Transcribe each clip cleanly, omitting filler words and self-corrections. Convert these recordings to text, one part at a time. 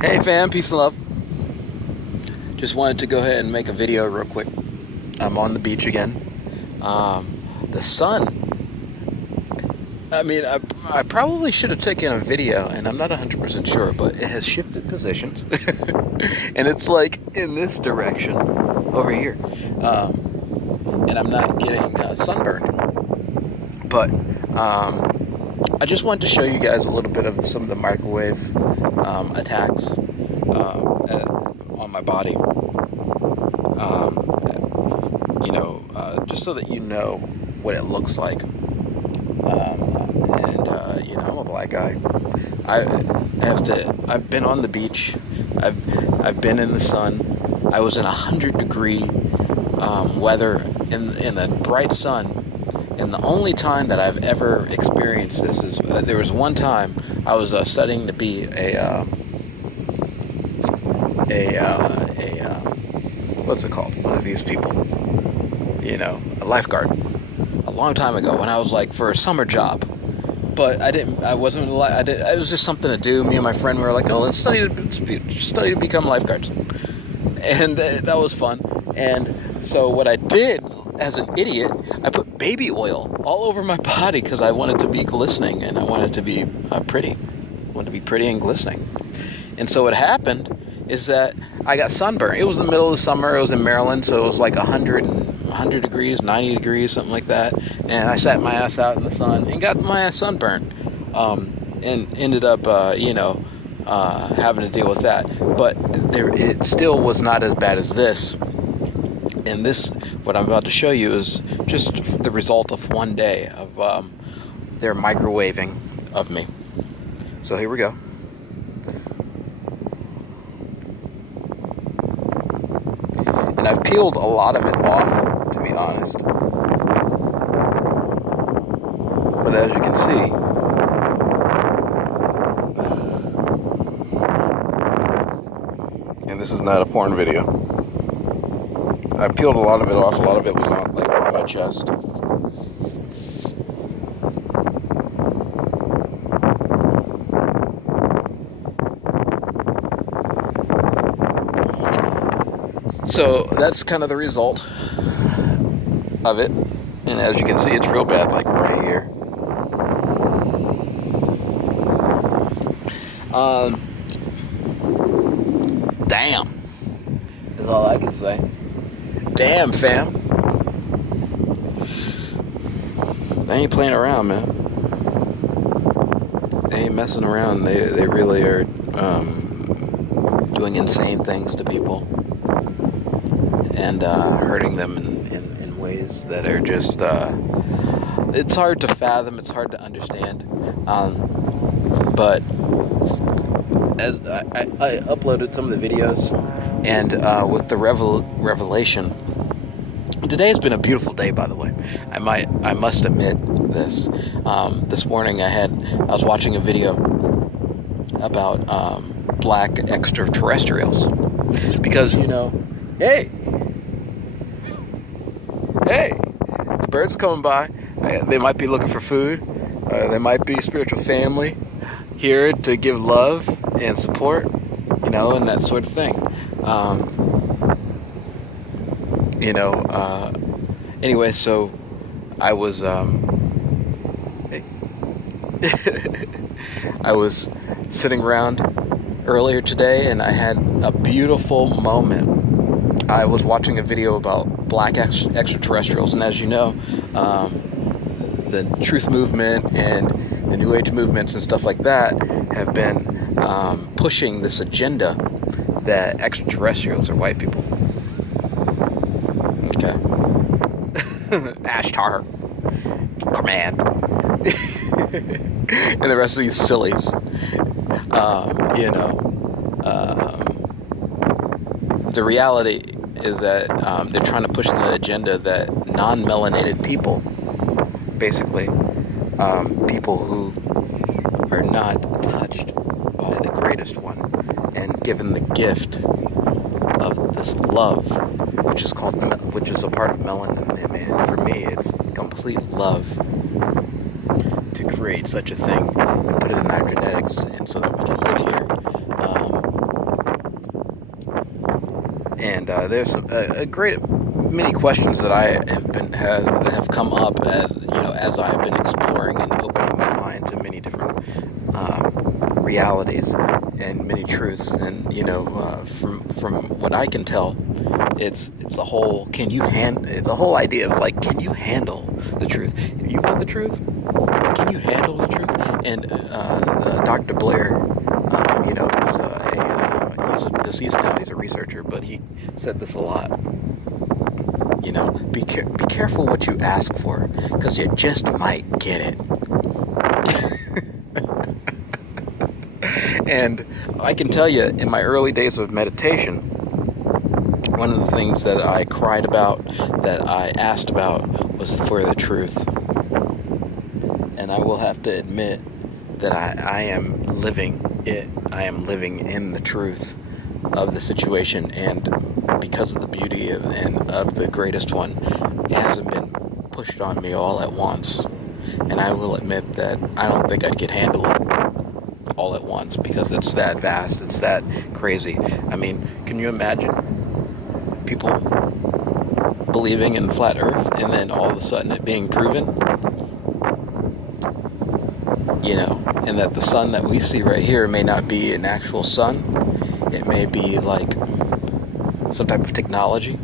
Hey fam, peace and love. Just wanted to go ahead and make a video real quick. I'm on the beach again. The sun, I probably should have taken a video, and I'm not 100% sure, but it has shifted positions. And it's like in this direction over here. And I'm not getting sunburned. But I just wanted to show you guys a little bit of some of the microwave attacks on my body. Just so that you know what it looks like. I'm a black guy. I've been on the beach. I've been in the sun. I was in 100-degree weather in the bright sun. And the only time that I've ever experienced this is there was one time I was studying to be a what's it called? One of these people, a lifeguard. A long time ago when I was like for a summer job, but it was just something to do. Me and my friend were like, oh, let's study to become lifeguards, and that was fun. And so what I did as an idiot, I put baby oil all over my body because I wanted to be glistening and I wanted to be pretty. I wanted to be pretty and glistening. And so what happened is that I got sunburned. It was the middle of the summer. It was in Maryland, so it was like 100 degrees, 90 degrees, something like that. And I sat my ass out in the sun and got my ass sunburned. And ended up, having to deal with that. But it still was not as bad as this. And this, what I'm about to show you, is just the result of one day of their microwaving of me. So here we go. And I've peeled a lot of it off, to be honest. But as you can see, and this is not a porn video, I peeled a lot of it off. A lot of it was on my chest. So that's kind of the result of it. And as you can see, it's real bad, like right here. Damn is all I can say. Damn, fam. They ain't playing around, man. They ain't messing around. They really are doing insane things to people and hurting them in ways that are just it's hard to fathom. It's hard to understand. But as I uploaded some of the videos, and with the revelation, today has been a beautiful day, by the way. I must admit this. This morning I was watching a video about black extraterrestrials, because hey, the birds coming by. They might be looking for food. They might be spiritual family here to give love and support, and that sort of thing. Anyway, so I was, I was sitting around earlier today, and I had a beautiful moment. I was watching a video about black extraterrestrials, and as you know, the truth movement and the New Age movements and stuff like that have been pushing this agenda that extraterrestrials are white people. Okay. Ashtar command. And the rest of these sillies. The reality is that they're trying to push the agenda that non-melanated people, basically, people who are not touched by the greatest one and given the gift of this love, which is a part of melanin. And for me, it's complete love to create such a thing, put it in our genetics, and so that we can live here And there's a great many questions that that have come up as I've been exploring and opening my mind to many different realities and many truths. And from what I can tell, it's a whole it's a whole idea of like, can you handle the truth? You want the truth? Can you handle the truth? And Dr. Blair, he's deceased now. He's a researcher, but he said this a lot. Be careful what you ask for, because you just might get it. And I can tell you, in my early days of meditation, one of the things that I cried about, that I asked about, was for the truth. And I will have to admit that I am living it. I am living in the truth of the situation, and because of the beauty of the greatest one, it hasn't been pushed on me all at once. And I will admit that I don't think I could handle it all at once, because it's that vast, it's that crazy. I mean, can you imagine people believing in flat Earth and then all of a sudden it being proven? And that the sun that we see right here may not be an actual sun. It may be like some type of technology.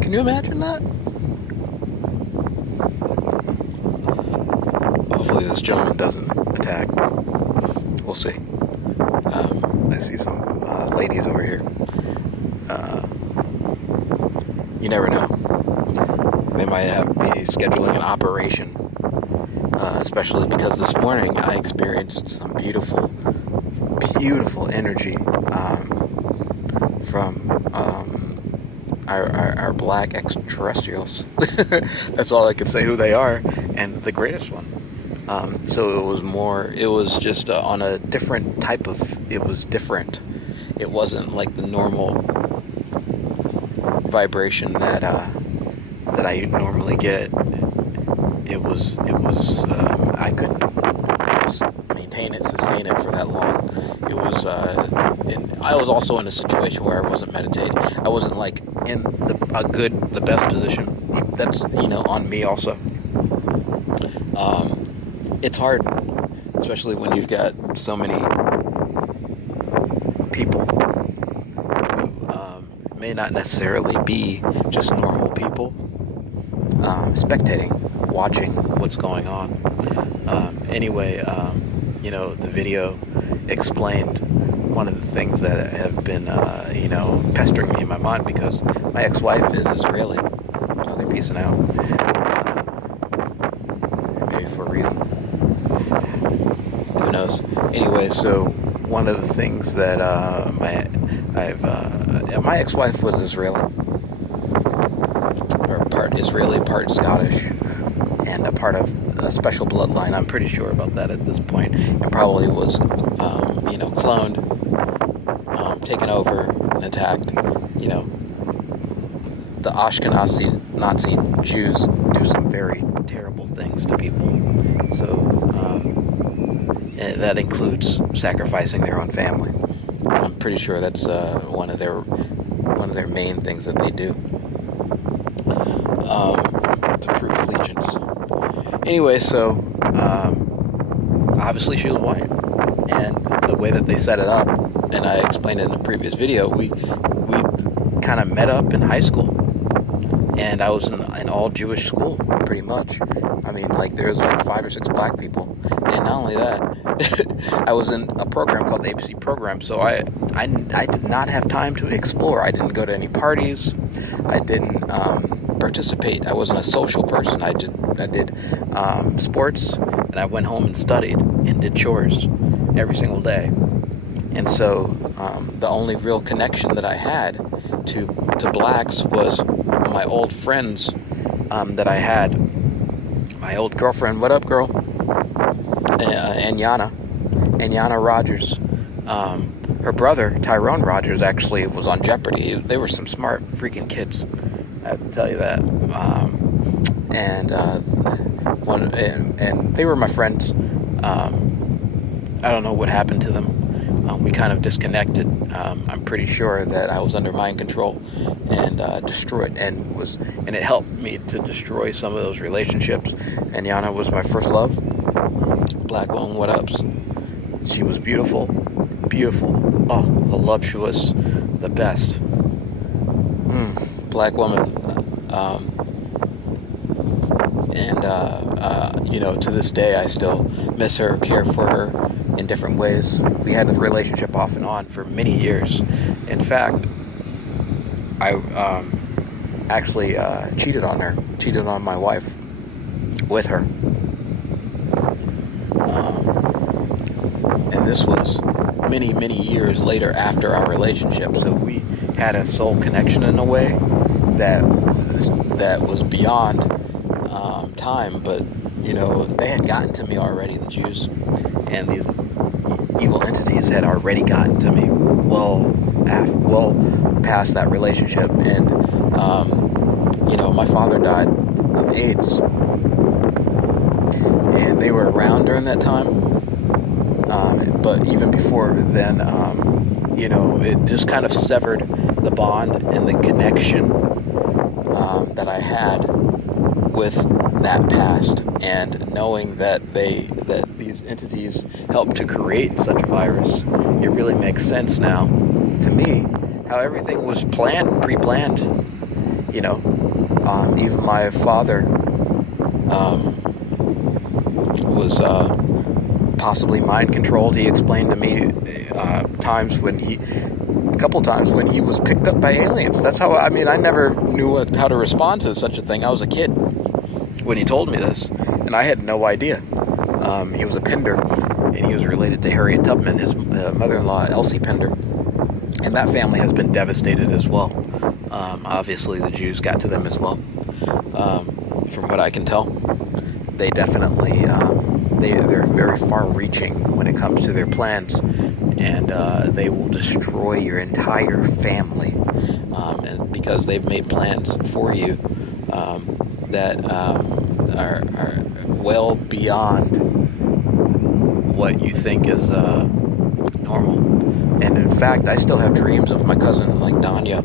Can you imagine that? Hopefully this gentleman doesn't attack. We'll see. I see some ladies over here. You never know. They might be scheduling an operation. Especially because this morning I experienced some beautiful energy from our black extraterrestrials. That's all I can say who they are, and the greatest one. So it was just on a different type of, it was different. It wasn't like the normal vibration that I normally get. It was I couldn't sustain it for that long. It was, and I was also in a situation where I wasn't meditating. I wasn't like in the best position. That's, on me also. It's hard, especially when you've got so many people who may not necessarily be just normal people, spectating, watching what's going on. Anyway, the video explained one of the things that have been, pestering me in my mind, because my ex-wife is Israeli. Oh, they're peacing out. Maybe for a reason. Who knows? Anyway, so one of the things that my ex-wife was Israeli, or part Israeli, part Scottish, and a part of a special bloodline. I'm pretty sure about that at this point. And probably was, cloned, taken over, and attacked. The Ashkenazi Nazi Jews do some very terrible things to people. So that includes sacrificing their own family. I'm pretty sure that's one of their main things that they do, to prove allegiance. Anyway, so obviously she was white, and the way that they set it up, and I explained it in a previous video, we kind of met up in high school, and I was in an all Jewish school pretty much. I mean, like, there's like 5 or 6 black people, and not only that, I was in a program called the ABC program, so I did not have time to explore. I didn't go to any parties. I didn't participate. I wasn't a social person. I did sports, and I went home and studied and did chores every single day. And so the only real connection that I had to blacks was my old friends that I had. My old girlfriend, what up, girl? Anyana Rogers. Her brother, Tyrone Rogers, actually was on Jeopardy. They were some smart freaking kids, I have to tell you that. And they were my friends. I don't know what happened to them, we kind of disconnected. I'm pretty sure that I was under mind control and destroyed, and it helped me to destroy some of those relationships. And Yana was my first love. Black woman, what ups? She was beautiful, beautiful. Oh, voluptuous, the best. Black woman. To this day, I still miss her, care for her in different ways. We had a relationship off and on for many years. In fact, I actually cheated on my wife with her. And this was many, many years later after our relationship. So we had a soul connection in a way that was beyond time. But they had gotten to me already. The Jews and these evil entities had already gotten to me well past that relationship. And my father died of AIDS, and they were around during that time. But even before then, it just kind of severed the bond and the connection that I had with that past. And knowing that these entities helped to create such a virus, it really makes sense now to me how everything was pre-planned. Even my father was possibly mind controlled. He explained to me a couple times when he was picked up by aliens. That's how, I never knew how to respond to such a thing. I was a kid when he told me this, and I had no idea. He was a Pender, and he was related to Harriet Tubman, his mother-in-law, Elsie Pender. And that family has been devastated as well. Obviously, the Jews got to them as well. From what I can tell, they definitely, they're very far-reaching when it comes to their plans, and they will destroy your entire family. And because they've made plans for you that are well beyond what you think is normal. And in fact, I still have dreams of my cousin, like Danya.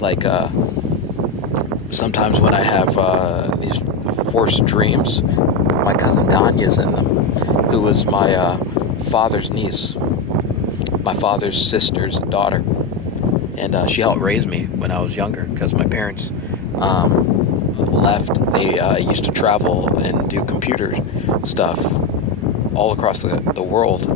Like sometimes when I have these forced dreams, my cousin Danya's in them, who was my father's niece, my father's sister's daughter. And she helped raise me when I was younger, because my parents left. They used to travel and do computer stuff all across the world.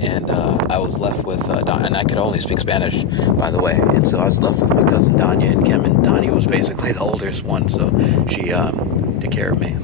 And I was left with, and I could only speak Spanish, by the way. And so I was left with my cousin Danya and Kim, and Danya was basically the oldest one, so she took care of me.